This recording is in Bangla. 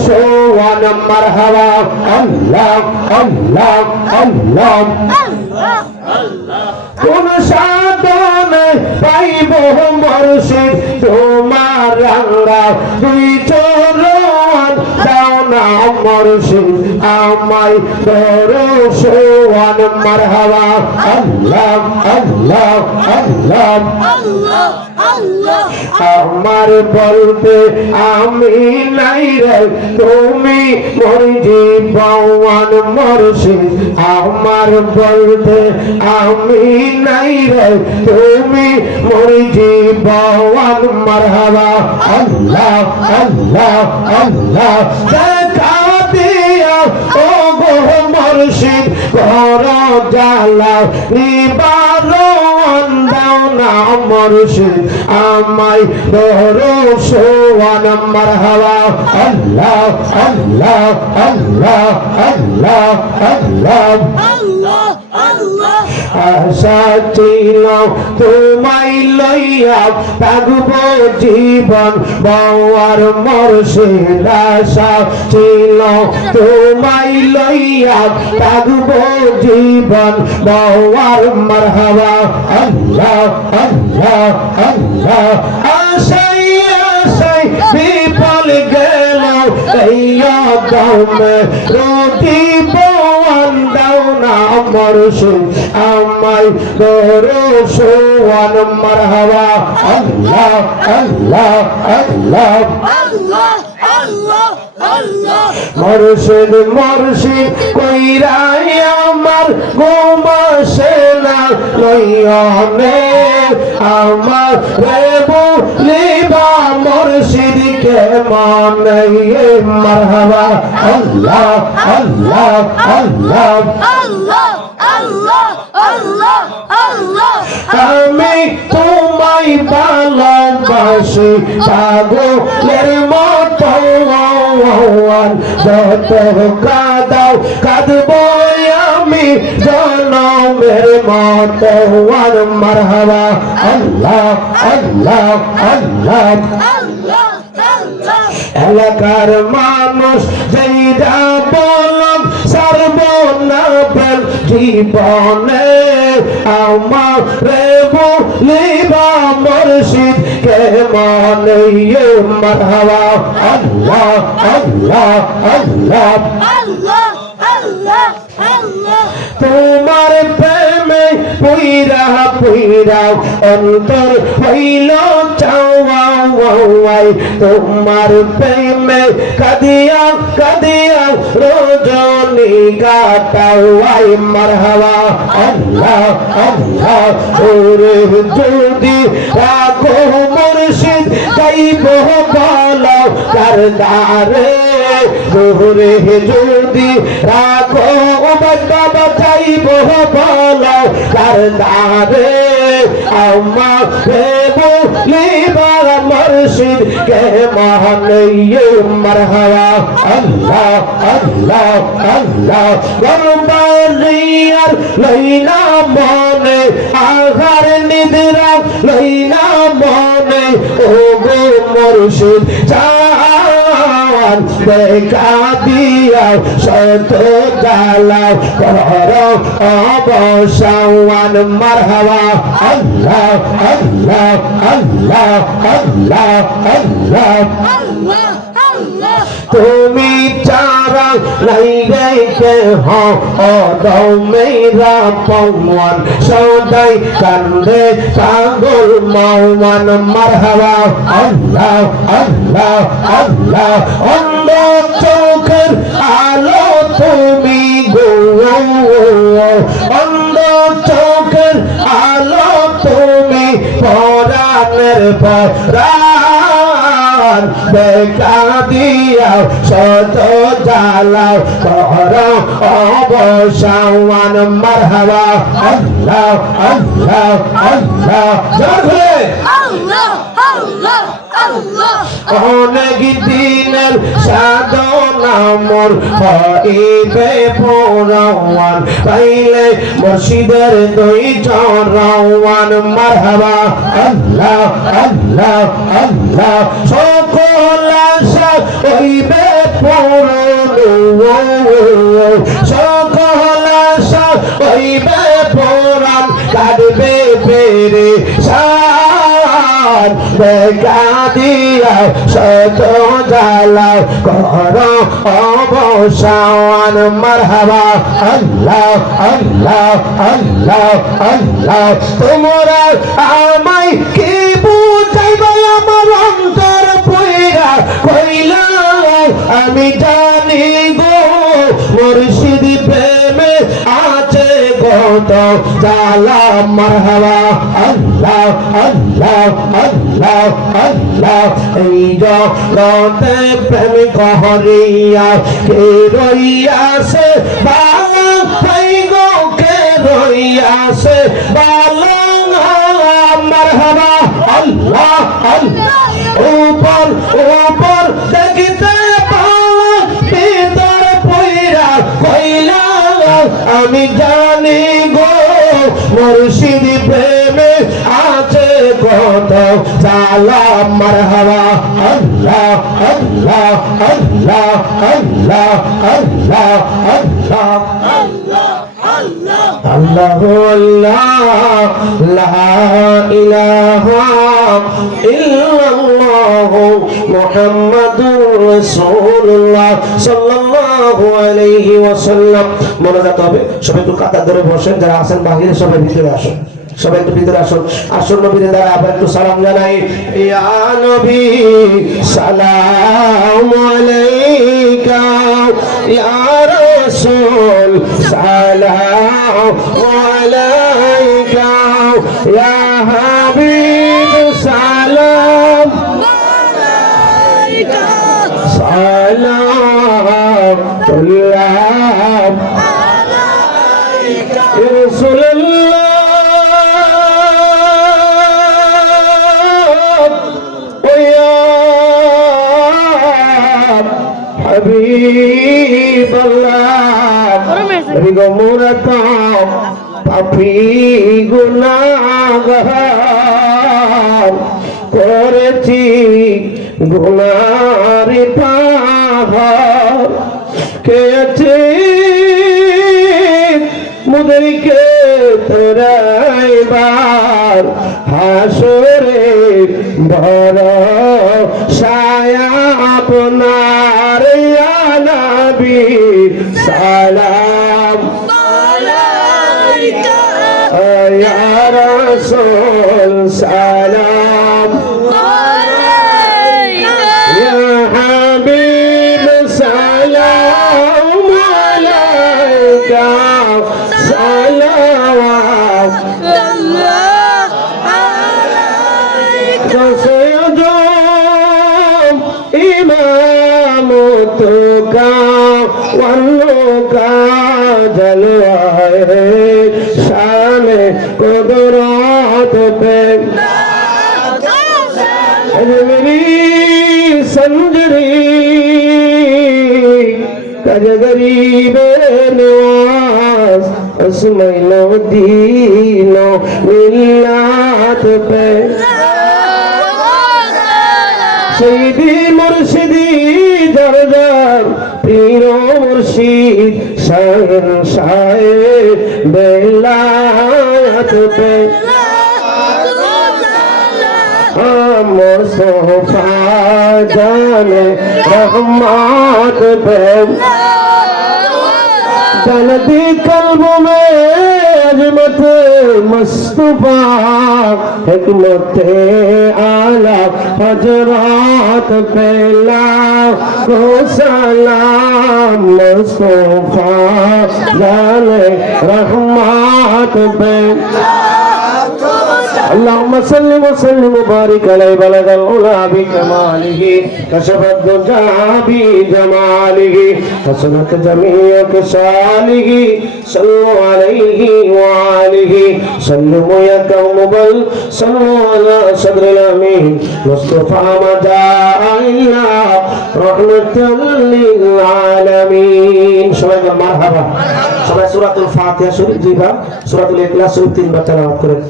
সোয়ান মারহাবা আল্লাহ আল্লাহ আল্লাহ কোন সাধনে পাইব মুর্শিদ তোমার রাঙ্গা দুই চরণ দাও না মুর্শিদ আমায় ধরো সোয়ান মারহাবা আল্লাহ আল্লাহ আল্লাহ আমার বলতে আমি নাই রে তুমি মোর জীবন মুর্শিদ আমার বলতে আমি নাই রে তুমি মোর জীবন মারহাবা আল্লাহ আল্লাহ আল্লাহ দেখা দিয়া ও গো মুর্শিদ ঘর জ্বালা নিবারণ দাও না মুর্শিদ আমায় ধরো সোয়ান মারহাবা আল্লাহ আল্লাহ আল্লাহ আল্লাহ আল্লাহ আশা ছিল তোমায় লইয়া থাকব জীবন বওয়ার মুর্শিদ আশা ছিল তোমায় লইয়া থাকব জীবন বওয়ার মারহাবা আল্লাহ আল্লাহ আল্লাহ আশাই আশাই বিফল গেল এই দমে রতি বওয়ান দাও না মুর্শিদ আমায় ধরো সোয়ান মারহাবা আল্লাহ আল্লাহ আল্লাহ মুর্শিদ মুর্শিদ কইরাই আমার ঘুমাসে না লইয়নে আমার রে বলিবা মুর্শিদ কে মানে মারহাবা আল্লাহ আল্লাহ আল্লাহ আমি তোমায় ভালোবাসি পাগলের মতো যত কাঁদাও কাঁদব আমি জনমের মতো মারহাবা আল্লাহ আল্লাহ আল্লাহ এলাকার মানুষ যেইরা বলম সর্বনা ফেল জীবনে আমার রে বলিবা মুর্শিদ কে মানে মারহাবা আল্লাহ আল্লাহ আল্লাহ তোমার প্রেমে পুইরা পুইরা অন্তর হইল চাওয়াই তোমার প্রেমে কাঁদিয়া কাঁদিয়া রজনী কাটাওয়াই মারহাবা আল্লাহ আল্লাহ ওরে যদি রাখো মুর্শিদ যাইব বলো কার দ্বারে ওরে যদি রাখো বাবা যাইব বলো কার দ্বারে আমার বলিবা মুর্শিদ কে মানে মারহাবা আল্লাহ আল্লাহ আল্লাহ গরবালিয়ার লইলা মনে আহার নিদ্রা লইলা মনে ও গো মুর্শিদ জান দেখা দিয়া শত জ্বালাও কর অবসান মারহাবা আল্লাহ আল্লাহ আল্লাহ আল্লাহ আল্লাহ তুমি চারা নাই গে হো ও মেরা পওয়ান সদাই কান্দে পাগল মওয়ান মারহাবা আল্লাহ আল্লাহ আল্লাহ অন্ধ চোখের আলো তুমি গো অন্ধ চোখের আলো তুমি পরাণের পরাণ দেখা দিয়া শত জ্বালাও কর অবসান মারহাবা আল্লাহ আল্লাহ আল্লাহ জোরে আল্লাহ আল্লাহ আল্লাহ অনেক দিনের সাধনা মোর হইবে পুরাওয়ান পাইলে মুর্শিদের দুই চরণ মারহাবা আল্লাহ আল্লাহ আল্লাহ সকল আশা হইবে নবীর শান দেখা দিয়া শত জ্বালা কর অবসান মারহাবা আল্লাহ আল্লাহ আল্লাহ আল্লাহ তোমরা আমায় কি বুঝাইবে আমার অন্তর পয়রা কইলা আমি জানি গো মুর্শিদ প্রেমে আছে কত জ্বালা মারহাবা আল্লাহ আল্লাহ আল্লাহ আল্লাহ এই জগতে প্রেম করিয়া কে রইয়াছে বালা ভাই গো কে রইয়াছে বালা মারহাবা আল্লাহ আল্লাহ উপর উপর দেখিতে পাওয়া ভিতর পয়রা কইলা আমি জানি গো মুর্শিদ প্রেমে আছে কত জ্বালা মারহাবা আল্লাহ আল্লাহ আল্লাহ আল্লাহ আল্লাহ আল্লাহ আল্লাহ আল্লাহ লা ইলাহা ইল্লাল্লাহ মুহাম্মাদুর রাসূলুল্লাহ সাল্লাল্লাহু আলাইহি ওয়াসাল্লাম। মনোজাত হবে সবাই একটু কাতার ধরে বসেন, যারা আছেন বাহিরে সবাই ভিতরে আসুন, সবাই একটু ভিতরে আসুন। আসুন নবীর দ্বারা আবার একটু সালাম জানাই। ইয়া নবী সালাম আলাইকা, ইয়া রাসূল সালাম আলাইকা, ইয়া হাবিব সালাম আলাইকা, সালাম আলাইকা ইয়া রাসূলুল্লাহ পাপি গুনাহগার করেছি গুনার পাহাড় কেছে মুদেরকে তরাইবার হাসরে বড় ছায়া আপনার ইয়া নবী সালাম আলাইকা, ইয়া রাসূল সালাম আলাইকা, ইয়া হাবিব সালাম আলাইকা, সালাওয়াত আল্লাহ আলাইকা সাইয়্যিদুল ইমামতুকা ওয়ান্নুকা জলওয়ায়ে শানে কুদরত पे मेरी संजरी कज गरीब नवाज असमैनो दीनो मिल्लात पे सईदी मुर्शिदी दरदार पीरो मुर्शिद शायर शायर बेलायत पे मुस्तफा जाने रहमत पे जलती कल्ब में अजमत मुस्तफा हिकमत आला हजरात पे लाखो सलाम मुस्तफा जाने रहमत पे اللهم صل وسلم وبارك عليه بلغ العلا بكماله كشف الدجى بجماله حسنت جميع خصاله صلوا عليه وآله سلموا يا قوم بل صلوا على صدر الأمين مصطفى ما جاء إلا رحمة للعالمين সবাই মারহাবা সবাই সূরাতুল ফাতিহা শরীফ দুইবার সূরাতুল ইখলাস শরীফ তিনবার তেলাওয়াত করেন।